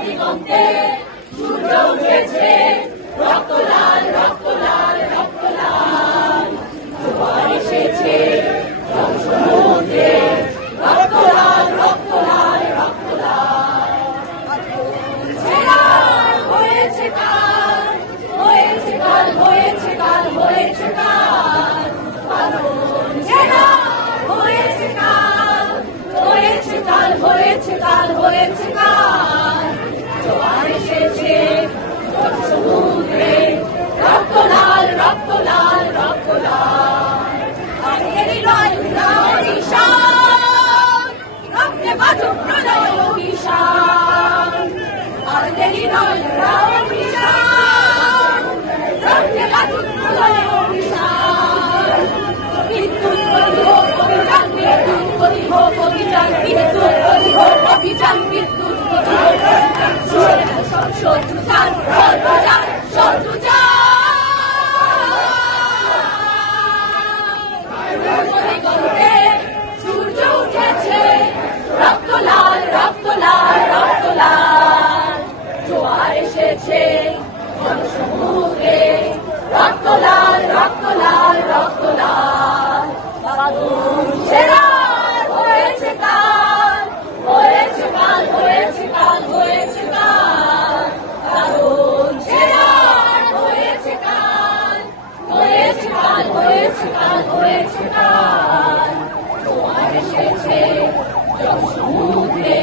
দিগন্তে সূর্য উঠেছে রক্ত লাল রক্ত লাল রক্ত লাল জোয়ার এসেছে সমুদ্রে রক্ত লাল রক্ত লাল রক্ত লাল হয়েছে কাল হয়েছে কাল হয়েছে কাল হয়েছে কাল হয়েছে কাল হয়েছে কাল হয়েছে কাল হয়েছে কাল জোয়ার এসেছে সমুদ্রে রক্ত লাল রক্ত লাল রক্ত লাল আজকেরই নয় নিশান রক্তে বাজুক প্রলয় অভিশান আজকেরই নয় নিশান রক্তে বাজুক প্রলয় অভিশান বিদ্যুৎ প্রতিরোধ অভিযান বিদ্যুৎ প্রতিরোধ অভিযান বিদ্যুৎ প্রতিরোধ অভিযান বিদ্যুৎ প্রতিরোধ শত্রু চাল শত্রু সূর্য উঠেছে রক্ত লাল রক্ত লাল রক্ত লাল জোয়ার এসেছে সমুদ্রে রক্ত লাল রক্ত লাল রক্ত লাল হয়েছে কাল হয়েছে কাল হয়েছে কাল হয়েছে কাল হয়েছে কাল হয়েছে কাল হয়েছে কাল হয়েছে কাল জোয়ার এসেছে সমুদ্রে